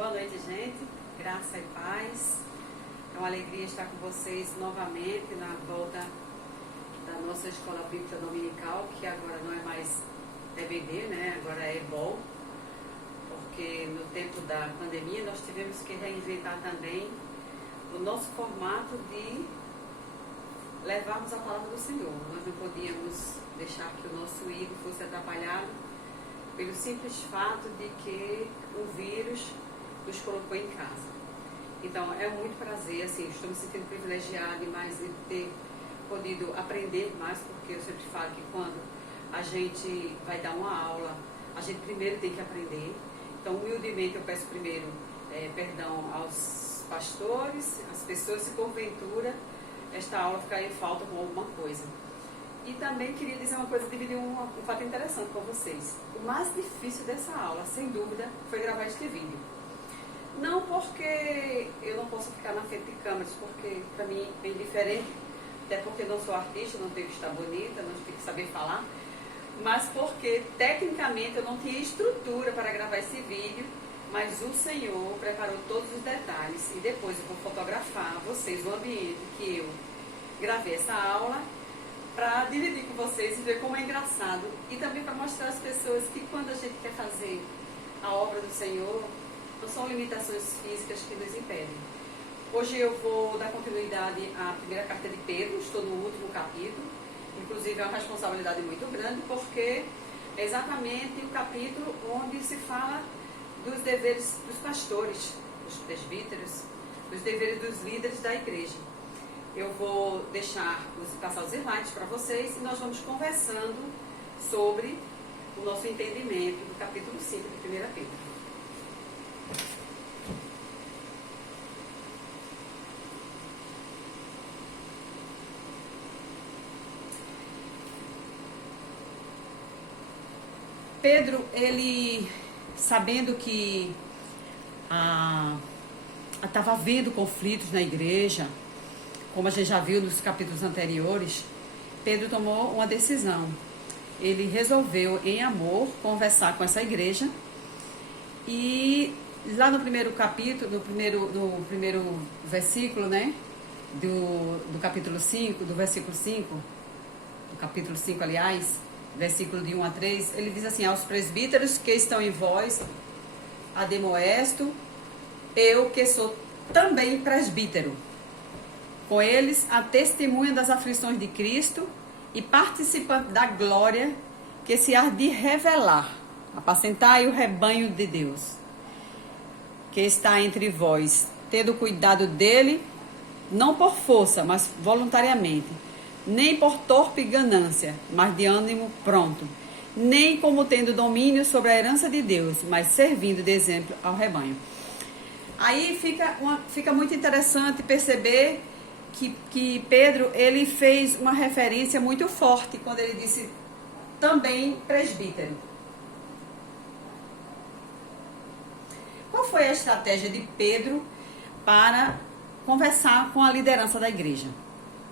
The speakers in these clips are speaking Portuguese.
Boa noite, gente. Graça e paz. É uma alegria estar com vocês novamente na volta da nossa escola bíblica dominical, que agora não é mais DVD, né? Agora é EBOL, porque no tempo da pandemia nós tivemos que reinventar também o nosso formato de levarmos a palavra do Senhor. Nós não podíamos deixar que o nosso ídolo fosse atrapalhado pelo simples fato de que o vírus nos colocou em casa. Então, é muito prazer, assim, estou me sentindo privilegiada demais de ter podido aprender mais, porque eu sempre falo que quando a gente vai dar uma aula, a gente primeiro tem que aprender. Então, humildemente, eu peço primeiro perdão aos pastores, às pessoas, se porventura esta aula ficar em falta com alguma coisa. E também queria dizer uma coisa, dividir um fato interessante com vocês. O mais difícil dessa aula, sem dúvida, foi gravar este vídeo. Não porque eu não posso ficar na frente de câmeras, porque para mim é bem diferente, até porque não sou artista, não tenho que estar bonita, não tenho que saber falar, mas porque tecnicamente eu não tinha estrutura para gravar esse vídeo, mas o Senhor preparou todos os detalhes e depois eu vou fotografar vocês o ambiente que eu gravei essa aula, para dividir com vocês e ver como é engraçado. E também para mostrar às pessoas que quando a gente quer fazer a obra do Senhor, não são limitações físicas que nos impedem. Hoje eu vou dar continuidade à primeira carta de Pedro, estou no último capítulo. Inclusive é uma responsabilidade muito grande, porque é exatamente o capítulo onde se fala dos deveres dos pastores, dos presbíteros, dos deveres dos líderes da igreja. Eu vou passar os slides para vocês e nós vamos conversando sobre o nosso entendimento do capítulo 5 de 1 Pedro. Pedro, ele, sabendo que estava havendo conflitos na igreja, como a gente já viu nos capítulos anteriores, Pedro tomou uma decisão. Ele resolveu, em amor, conversar com essa igreja. E lá no primeiro capítulo, no primeiro versículo, né, do capítulo 5, do versículo 5, do capítulo 5, aliás, versículo de 1 a 3, ele diz assim: aos presbíteros que estão em vós, ademoesto, eu que sou também presbítero. Com eles, a testemunha das aflições de Cristo e participante da glória que se há de revelar. Apacentai o rebanho de Deus, que está entre vós, tendo cuidado dele, não por força, mas voluntariamente, nem por torpe ganância, mas de ânimo pronto, nem como tendo domínio sobre a herança de Deus, mas servindo de exemplo ao rebanho. Aí fica muito interessante perceber que Pedro, ele fez uma referência muito forte quando ele disse também presbítero. Qual foi a estratégia de Pedro para conversar com a liderança da igreja?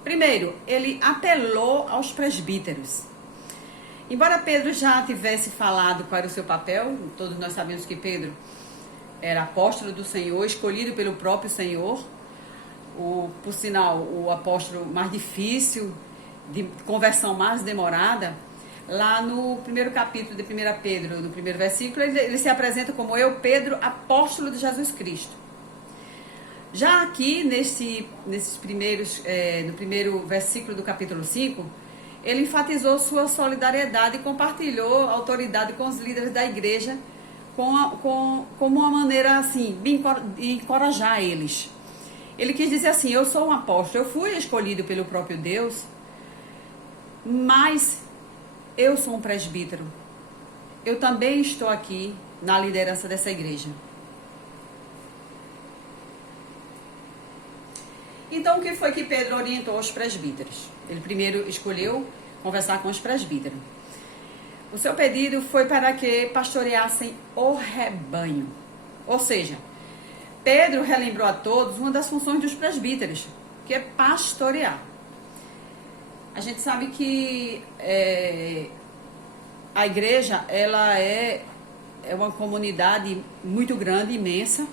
Primeiro, ele apelou aos presbíteros. Embora Pedro já tivesse falado qual era o seu papel, todos nós sabemos que Pedro era apóstolo do Senhor, escolhido pelo próprio Senhor, por sinal, o apóstolo mais difícil, de conversão mais demorada. Lá no primeiro capítulo de 1 Pedro, no primeiro versículo, ele se apresenta como eu, Pedro, apóstolo de Jesus Cristo. Já aqui, nesses primeiros, no primeiro versículo do capítulo 5, ele enfatizou sua solidariedade e compartilhou a autoridade com os líderes da igreja como uma maneira assim, de encorajar eles. Ele quis dizer assim: eu sou um apóstolo, eu fui escolhido pelo próprio Deus, mas eu sou um presbítero. Eu também estou aqui na liderança dessa igreja. Então, o que foi que Pedro orientou aos presbíteros? Ele primeiro escolheu conversar com os presbíteros. O seu pedido foi para que pastoreassem o rebanho. Ou seja, Pedro relembrou a todos uma das funções dos presbíteros, que é pastorear. A gente sabe que a igreja, ela é uma comunidade muito grande, imensa,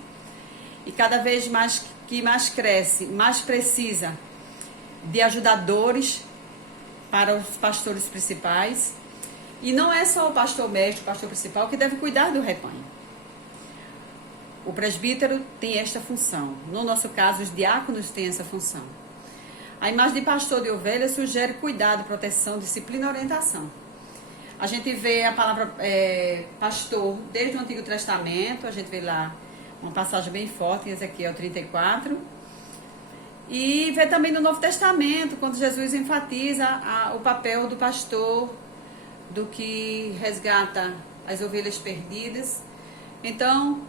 e cada vez mais que mais cresce, mais precisa de ajudadores para os pastores principais. E não é só o pastor mestre, o pastor principal, que deve cuidar do rebanho. O presbítero tem esta função. No nosso caso, os diáconos têm essa função. A imagem de pastor de ovelha sugere cuidado, proteção, disciplina e orientação. A gente vê a palavra pastor desde o Antigo Testamento, a gente vê lá uma passagem bem forte em Ezequiel 34. E vê também no Novo Testamento, quando Jesus enfatiza o papel do pastor, do que resgata as ovelhas perdidas. Então,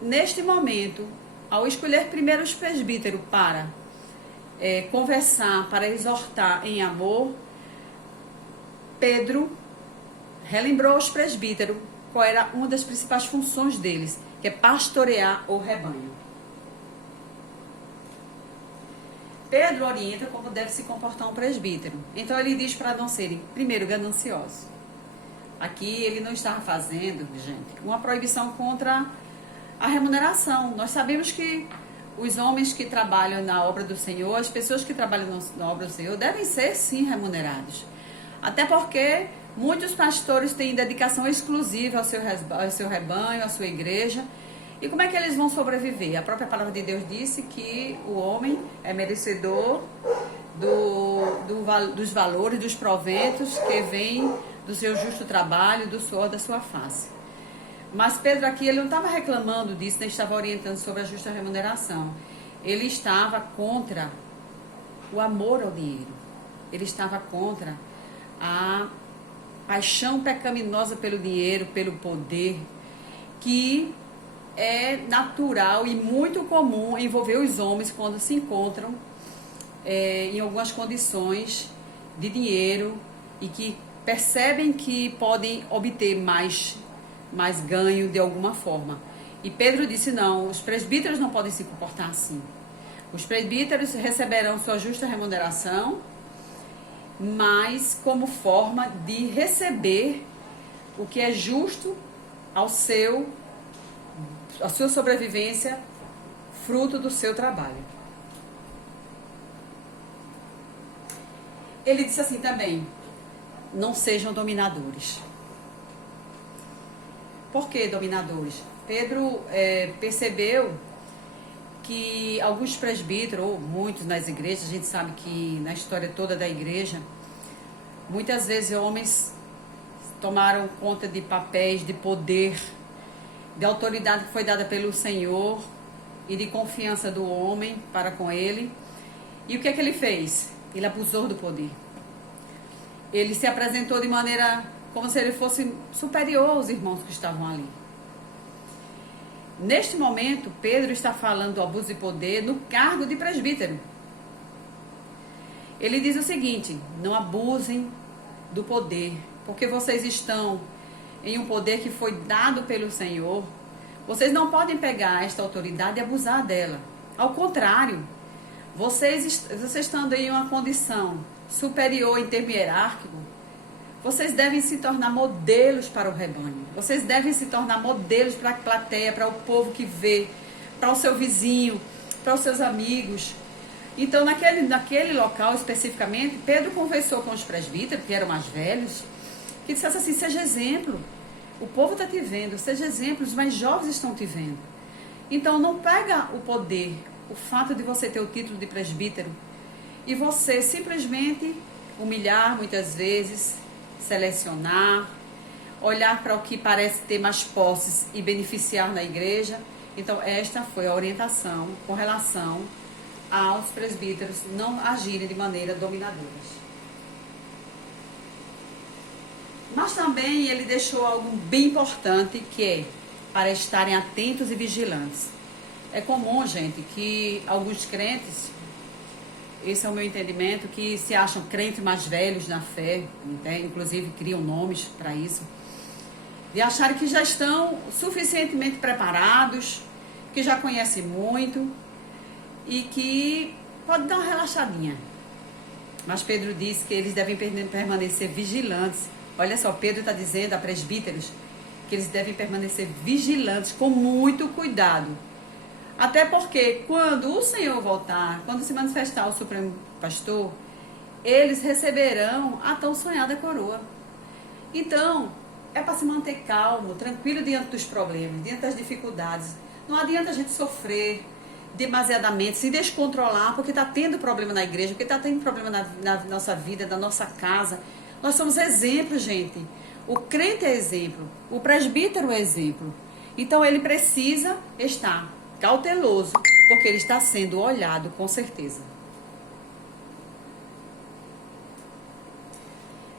neste momento, ao escolher primeiro os presbíteros para conversar, para exortar em amor, Pedro relembrou aos presbíteros qual era uma das principais funções deles, que é pastorear o rebanho. Pedro orienta como deve se comportar um presbítero. Então ele diz para não serem, primeiro, gananciosos. Aqui ele não estava fazendo, gente, uma proibição contra a remuneração. Nós sabemos que os homens que trabalham na obra do Senhor, as pessoas que trabalham na obra do Senhor, devem ser sim remunerados. Até porque muitos pastores têm dedicação exclusiva ao seu rebanho, à sua igreja. E como é que eles vão sobreviver? A própria palavra de Deus disse que o homem é merecedor dos valores, dos proventos que vêm do seu justo trabalho, do suor da sua face. Mas Pedro aqui, ele não estava reclamando disso, nem estava orientando sobre a justa remuneração. Ele estava contra o amor ao dinheiro. Ele estava contra a paixão pecaminosa pelo dinheiro, pelo poder, que é natural e muito comum envolver os homens quando se encontram em algumas condições de dinheiro e que percebem que podem obter mais ganho de alguma forma. E Pedro disse, não, os presbíteros não podem se comportar assim. Os presbíteros receberão sua justa remuneração, mas como forma de receber o que é justo a sua sobrevivência, fruto do seu trabalho. Ele disse assim também, não sejam dominadores. Por que dominadores? Pedro percebeu que alguns presbíteros, ou muitos nas igrejas, a gente sabe que na história toda da igreja, muitas vezes homens tomaram conta de papéis de poder, de autoridade que foi dada pelo Senhor e de confiança do homem para com ele. E o que é que ele fez? Ele abusou do poder. Ele se apresentou de maneira como se ele fosse superior aos irmãos que estavam ali. Neste momento, Pedro está falando do abuso de poder no cargo de presbítero. Ele diz o seguinte, não abusem do poder, porque vocês estão em um poder que foi dado pelo Senhor. Vocês não podem pegar esta autoridade e abusar dela. Ao contrário, vocês estando em uma condição superior em termo hierárquico, vocês devem se tornar modelos para o rebanho. Vocês devem se tornar modelos para a plateia, para o povo que vê, para o seu vizinho, para os seus amigos. Então, naquele local especificamente, Pedro conversou com os presbíteros, que eram mais velhos, que dissesse assim, seja exemplo. O povo está te vendo, seja exemplo, os mais jovens estão te vendo. Então, não pega o poder, o fato de você ter o título de presbítero, e você simplesmente humilhar muitas vezes, selecionar, olhar para o que parece ter mais posses e beneficiar na igreja. Então, esta foi a orientação com relação aos presbíteros não agirem de maneira dominadora. Mas também ele deixou algo bem importante, que é para estarem atentos e vigilantes. É comum, gente, que alguns crentes, esse é o meu entendimento, que se acham crentes mais velhos na fé, inclusive criam nomes para isso, de acharem que já estão suficientemente preparados, que já conhecem muito e que pode dar uma relaxadinha. Mas Pedro diz que eles devem permanecer vigilantes. Olha só, Pedro está dizendo a presbíteros que eles devem permanecer vigilantes com muito cuidado. Até porque quando o Senhor voltar, quando se manifestar o Supremo Pastor, eles receberão a tão sonhada coroa. Então, é para se manter calmo, tranquilo diante dos problemas, diante das dificuldades. Não adianta a gente sofrer demasiadamente, se descontrolar, porque está tendo problema na igreja, porque está tendo problema na nossa vida, na nossa casa. Nós somos exemplos, gente. O crente é exemplo, o presbítero é exemplo. Então ele precisa estar cauteloso, porque ele está sendo olhado com certeza.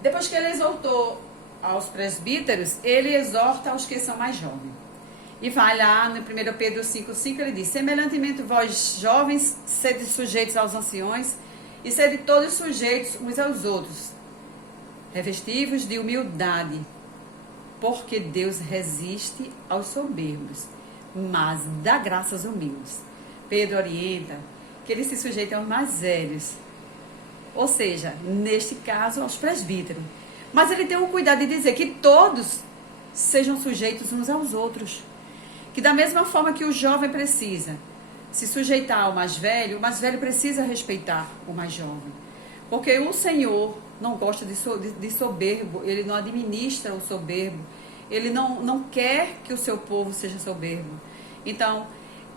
Depois que ele exortou aos presbíteros, ele exorta aos que são mais jovens. E vai lá no 1 Pedro 5,5, ele diz: semelhantemente vós jovens, sede sujeitos aos anciões, e sede todos sujeitos uns aos outros, revestivos de humildade, porque Deus resiste aos soberbos, mas dá graça aos humildes. Pedro orienta que eles se sujeitem aos mais velhos, ou seja, neste caso, aos presbíteros. Mas ele tem o cuidado de dizer que todos sejam sujeitos uns aos outros. Que da mesma forma que o jovem precisa se sujeitar ao mais velho, o mais velho precisa respeitar o mais jovem. Porque o Senhor não gosta de soberbo, ele não administra o soberbo, ele não quer que o seu povo seja soberbo. Então,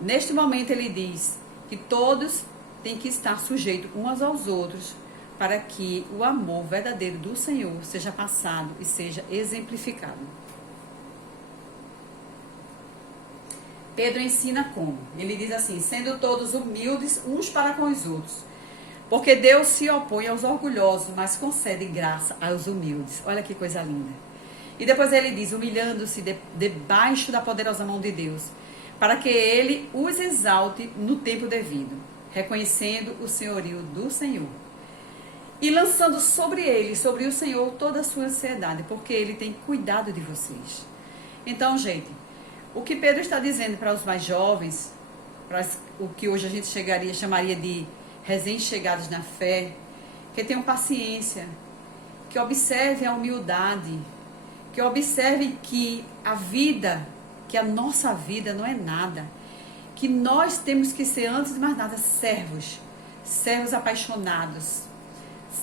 neste momento ele diz que todos têm que estar sujeitos uns aos outros, para que o amor verdadeiro do Senhor seja passado e seja exemplificado. Pedro ensina como? Ele diz assim: sendo todos humildes uns para com os outros, porque Deus se opõe aos orgulhosos, mas concede graça aos humildes. Olha que coisa linda. E depois ele diz: humilhando-se debaixo da poderosa mão de Deus, para que ele os exalte no tempo devido, reconhecendo o senhorio do Senhor. E lançando sobre ele, sobre o Senhor, toda a sua ansiedade, porque ele tem cuidado de vocês. Então, gente, o que Pedro está dizendo para os mais jovens, para o que hoje a gente chamaria de recém-chegados na fé, que tenham paciência, que observem a humildade, que observem que a vida, que a nossa vida não é nada, que nós temos que ser, antes de mais nada, servos apaixonados,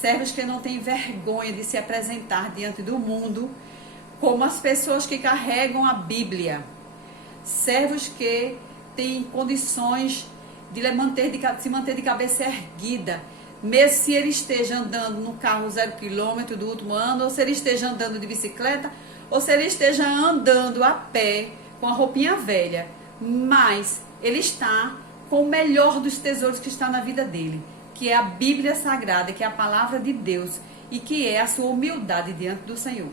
servos que não têm vergonha de se apresentar diante do mundo como as pessoas que carregam a Bíblia, servos que têm condições de se manter de cabeça erguida, mesmo se ele esteja andando no carro 0 km do último ano, ou se ele esteja andando de bicicleta, ou se ele esteja andando a pé com a roupinha velha, mas ele está com o melhor dos tesouros que está na vida dele, que é a Bíblia Sagrada, que é a palavra de Deus e que é a sua humildade diante do Senhor.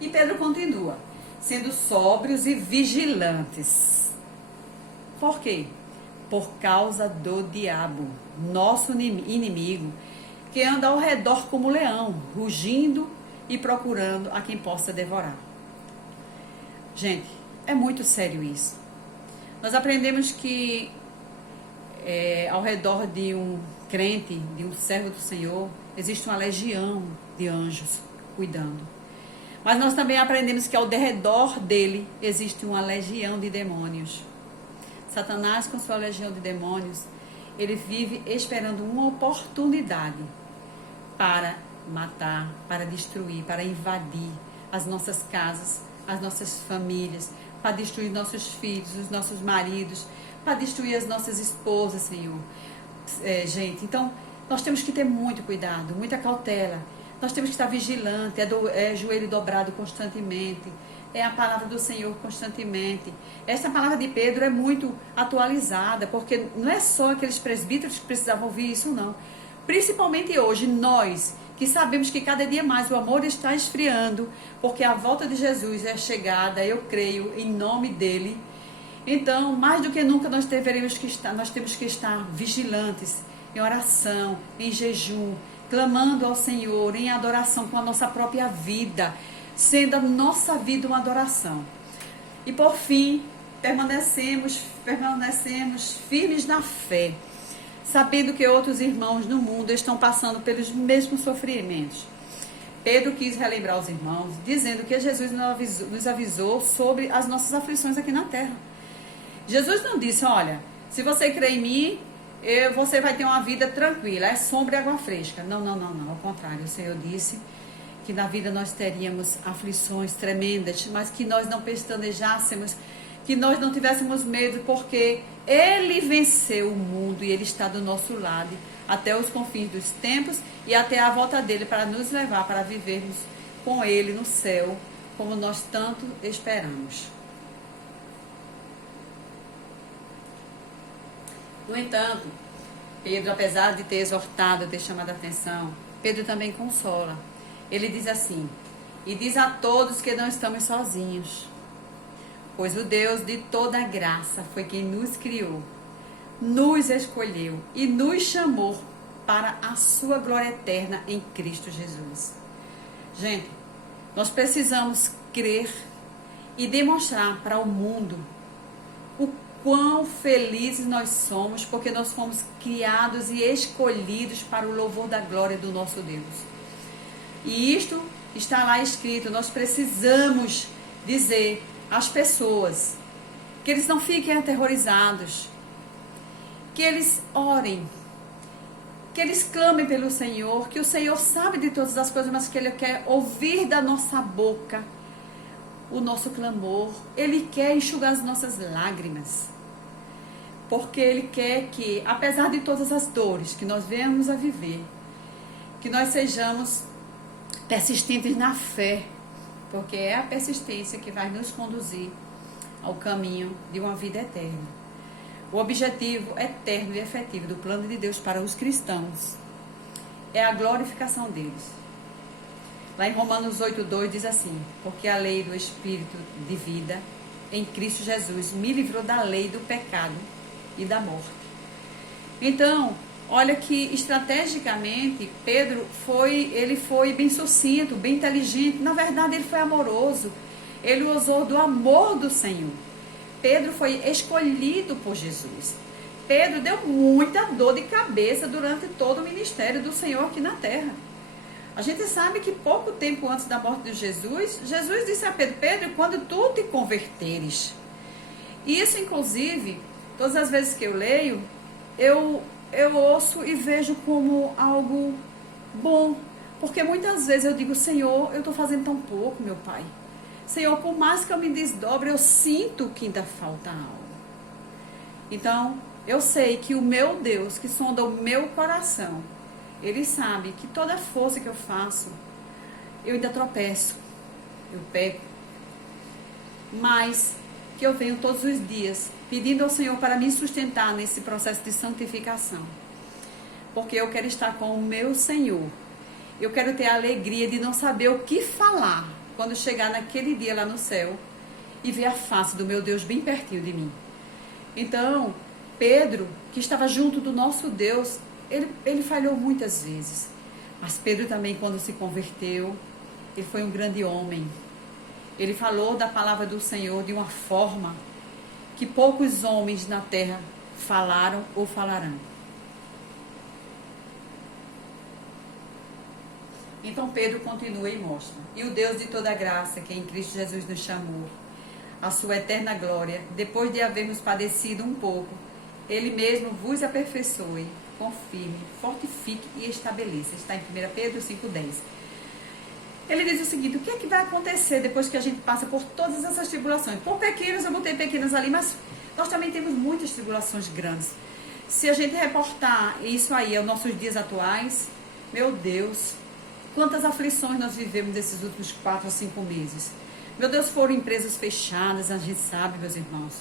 E Pedro continua: sendo sóbrios e vigilantes. Por quê? Por causa do diabo, nosso inimigo, que anda ao redor como leão, rugindo e procurando a quem possa devorar. Gente, é muito sério isso. Nós aprendemos que ao redor de um crente, de um servo do Senhor, existe uma legião de anjos cuidando. Mas nós também aprendemos que ao redor dele existe uma legião de demônios. Satanás, com sua legião de demônios, ele vive esperando uma oportunidade para matar, para destruir, para invadir as nossas casas, as nossas famílias, para destruir nossos filhos, os nossos maridos, para destruir as nossas esposas, Senhor. Gente, então nós temos que ter muito cuidado, muita cautela. Nós temos que estar vigilante, é joelho dobrado constantemente, é a palavra do Senhor constantemente. Essa palavra de Pedro é muito atualizada, porque não é só aqueles presbíteros que precisavam ouvir isso, não. Principalmente hoje, nós que sabemos que cada dia mais o amor está esfriando, porque a volta de Jesus é chegada, eu creio, em nome dele. Então, mais do que nunca, nós temos que estar vigilantes, em oração, em jejum, clamando ao Senhor, em adoração com a nossa própria vida, sendo a nossa vida uma adoração. E por fim, permanecemos firmes na fé, sabendo que outros irmãos no mundo estão passando pelos mesmos sofrimentos. Pedro quis relembrar os irmãos, dizendo que Jesus nos avisou sobre as nossas aflições aqui na terra. Jesus não disse, olha, se você crê em mim, você vai ter uma vida tranquila, é sombra e água fresca. Não, ao contrário, o Senhor disse que na vida nós teríamos aflições tremendas, mas que nós não pestanejássemos, que nós não tivéssemos medo, porque Ele venceu o mundo e Ele está do nosso lado, até os confins dos tempos e até a volta dele para nos levar para vivermos com Ele no céu, como nós tanto esperamos. No entanto, Pedro, apesar de ter exortado, ter chamado a atenção, Pedro também consola. Ele diz assim, e diz a todos que não estamos sozinhos, pois o Deus de toda graça foi quem nos criou, nos escolheu e nos chamou para a sua glória eterna em Cristo Jesus. Gente, nós precisamos crer e demonstrar para o mundo o quão felizes nós somos, porque nós fomos criados e escolhidos para o louvor da glória do nosso Deus. E isto está lá escrito, nós precisamos dizer às pessoas que eles não fiquem aterrorizados, que eles orem, que eles clamem pelo Senhor, que o Senhor sabe de todas as coisas, mas que Ele quer ouvir da nossa boca o nosso clamor. Ele quer enxugar as nossas lágrimas, porque Ele quer que, apesar de todas as dores que nós venhamos a viver, que nós sejamos persistentes na fé, porque é a persistência que vai nos conduzir ao caminho de uma vida eterna. O objetivo eterno e efetivo do plano de Deus para os cristãos é a glorificação deles. Lá em Romanos 8,2 diz assim, porque a lei do Espírito de vida em Cristo Jesus me livrou da lei do pecado e da morte. Então, olha que estrategicamente Pedro foi bem sucinto, bem inteligente. Na verdade, ele foi amoroso. Ele usou do amor do Senhor. Pedro foi escolhido por Jesus. Pedro deu muita dor de cabeça durante todo o ministério do Senhor aqui na terra. A gente sabe que pouco tempo antes da morte de Jesus, Jesus disse a Pedro, Pedro, quando tu te converteres. E isso, inclusive, todas as vezes que eu leio, eu ouço e vejo como algo bom. Porque muitas vezes eu digo, Senhor, eu estou fazendo tão pouco, meu Pai. Senhor, por mais que eu me desdobre, eu sinto que ainda falta algo. Então, eu sei que o meu Deus, que sonda o meu coração, Ele sabe que toda a força que eu faço, eu ainda tropeço, eu peco. Mas que eu venho todos os dias pedindo ao Senhor para me sustentar nesse processo de santificação. Porque eu quero estar com o meu Senhor. Eu quero ter a alegria de não saber o que falar quando chegar naquele dia lá no céu e ver a face do meu Deus bem pertinho de mim. Então, Pedro, que estava junto do nosso Deus, ele falhou muitas vezes. Mas Pedro também, quando se converteu, ele foi um grande homem. Ele falou da palavra do Senhor de uma forma que poucos homens na terra falaram ou falarão. Então Pedro continua e mostra. E o Deus de toda graça, que em Cristo Jesus nos chamou, a sua eterna glória, depois de havermos padecido um pouco, Ele mesmo vos aperfeiçoe, confirme, fortifique e estabeleça. Está em 1 Pedro 5,10. Ele diz o seguinte, o que é que vai acontecer depois que a gente passa por todas essas tribulações? Por pequenas, eu botei pequenas ali, mas nós também temos muitas tribulações grandes. Se a gente reportar isso aí aos nossos dias atuais, meu Deus, quantas aflições nós vivemos nesses últimos 4 a 5 meses. Meu Deus, foram empresas fechadas, a gente sabe, meus irmãos.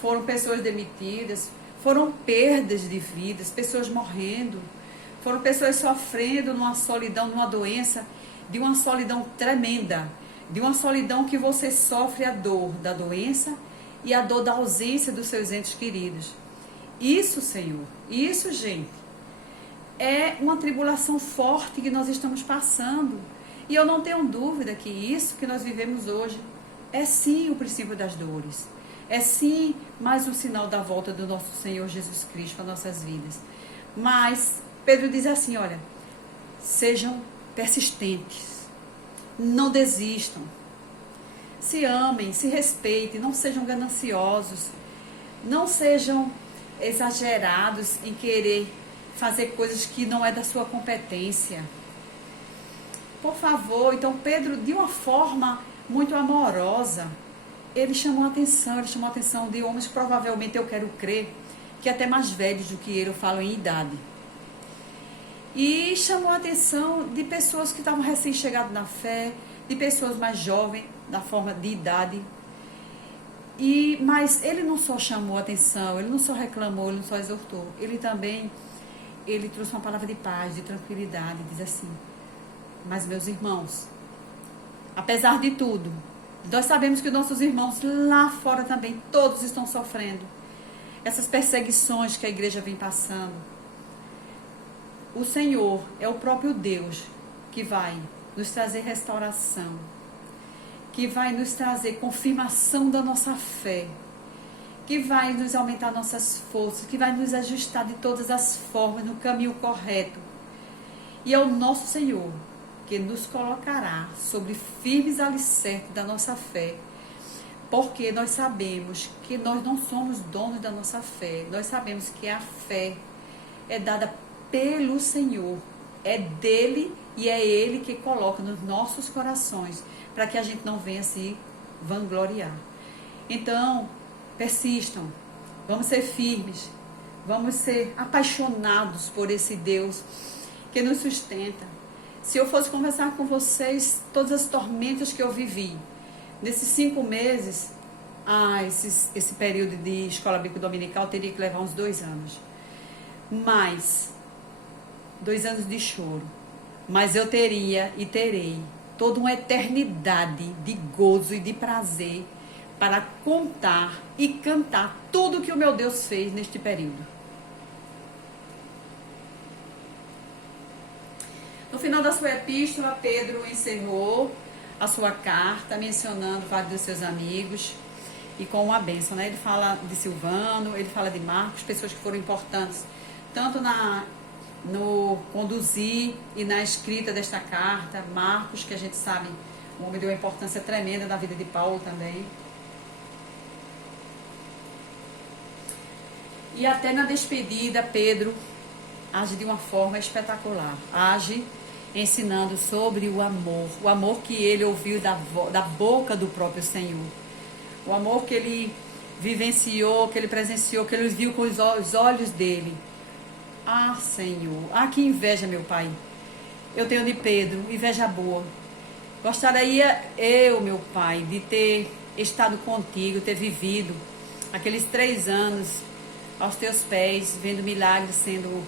Foram pessoas demitidas, foram perdas de vidas, pessoas morrendo. Foram pessoas sofrendo numa solidão, numa doença, de uma solidão tremenda. De uma solidão que você sofre a dor da doença e a dor da ausência dos seus entes queridos. Isso, Senhor, isso, gente, é uma tribulação forte que nós estamos passando. E eu não tenho dúvida que isso que nós vivemos hoje é sim o princípio das dores. É sim mais um sinal da volta do nosso Senhor Jesus Cristo às nossas vidas. Mas Pedro diz assim, olha, sejam persistentes. não desistam. Se amem, se respeitem, não sejam gananciosos, não sejam exagerados em querer fazer coisas que não é da sua competência. Por favor, então Pedro, de uma forma muito amorosa, ele chamou a atenção de homens que provavelmente eu quero crer, que até mais velhos do que ele, eu falo em idade. E chamou a atenção de pessoas que estavam recém-chegadas na fé, de pessoas mais jovens, da forma de idade. Mas ele não só chamou a atenção, ele não só reclamou, ele não só exortou, ele também trouxe uma palavra de paz, de tranquilidade, diz assim: mas meus irmãos, apesar de tudo, nós sabemos que nossos irmãos lá fora também, todos estão sofrendo essas perseguições que a igreja vem passando. O Senhor é o próprio Deus que vai nos trazer restauração, que vai nos trazer confirmação da nossa fé, que vai nos aumentar nossas forças, que vai nos ajustar de todas as formas no caminho correto. E é o nosso Senhor que nos colocará sobre firmes alicerces da nossa fé, porque nós sabemos que nós não somos donos da nossa fé, nós sabemos que a fé é dada pelo Senhor, é dele e é ele que coloca nos nossos corações, para que a gente não venha se vangloriar. Então, persistam, vamos ser firmes, vamos ser apaixonados por esse Deus que nos sustenta. Se eu fosse conversar com vocês todas as tormentas que eu vivi nesses 5 meses, esse período de escola bíblica dominical teria que levar uns 2 anos. Mas 2 anos de choro. Mas eu teria e terei toda uma eternidade de gozo e de prazer para contar e cantar tudo que o meu Deus fez neste período. No final da sua epístola, Pedro encerrou a sua carta mencionando vários dos seus amigos e com uma bênção, né? Ele fala de Silvano, ele fala de Marcos, pessoas que foram importantes tanto no conduzir e na escrita desta carta. Marcos, que a gente sabe, o homem deu uma importância tremenda na vida de Paulo também. E até na despedida, Pedro age de uma forma espetacular. Age ensinando sobre o amor que ele ouviu da boca do próprio Senhor. O amor que ele vivenciou, que ele presenciou, que ele viu com os olhos dele. Ah, Senhor, que inveja, meu Pai, eu tenho de Pedro, inveja boa. Gostaria eu, meu Pai, de ter estado contigo, ter vivido aqueles 3 anos aos teus pés, vendo milagres sendo